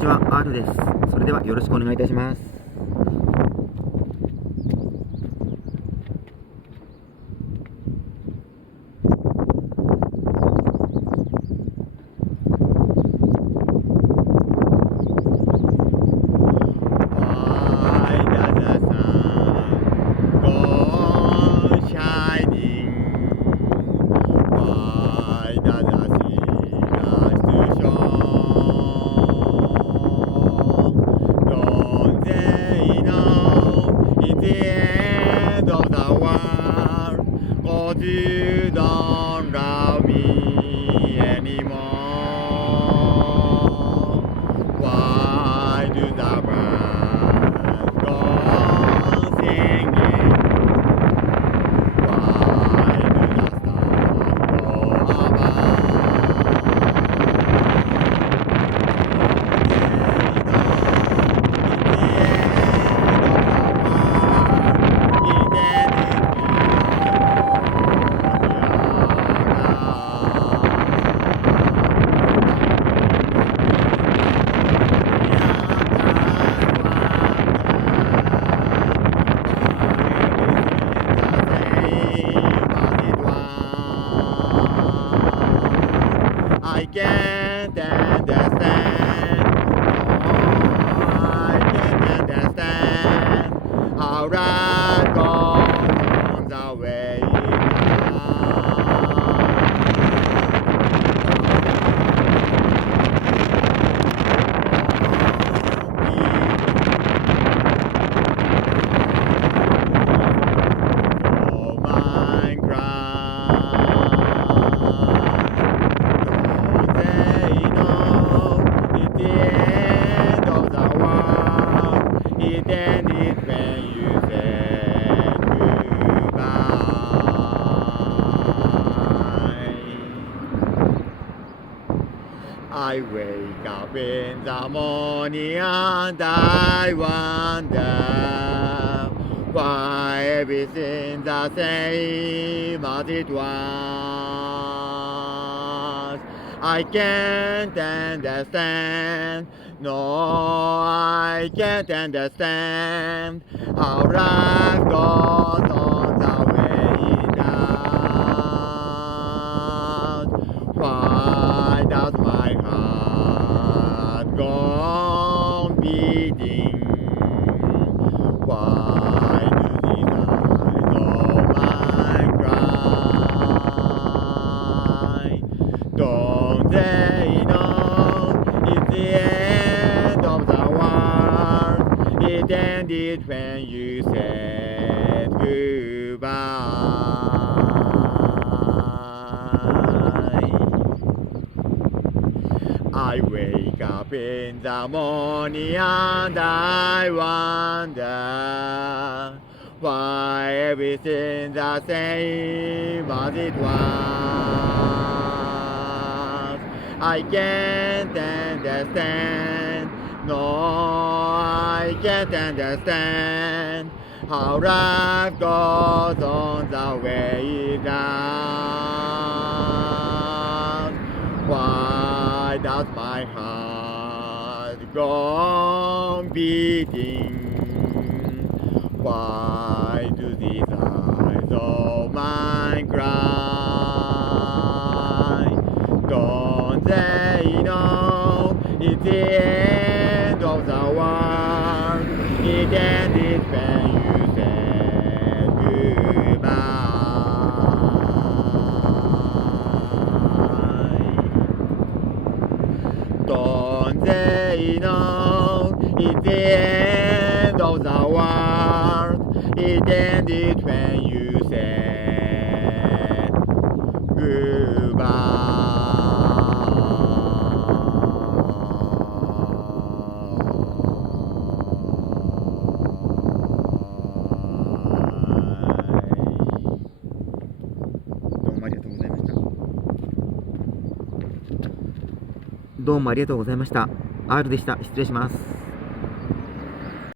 ちは、R です。それではよろしくお願いいたします。You don't love me anymore. Why do the birds go on singing? Why do the stars go above? I can't understand. I can't understand how life goes on the way I wake up in the morning and I wonder why everything's the same as it was. I can't understand, no, I can't understand how life goes on the way it does. Why does my heart go on beating? Why do these eyes of mine cry? Don't they know it's the end of the world? It ended when you said goodbye. I wake up in the morning and I wonder why everything's the same as it was. I can't understand, no, I can't understand how life goes on the way it does. Why does my heart go on beating? Why do these eyes of mine cry? Don't they know it's the end of the world? It ended when you said goodbye. Don't they know it's the end of the world? It ended when you said goodbye. どうもありがとうございました。R でした。失礼します。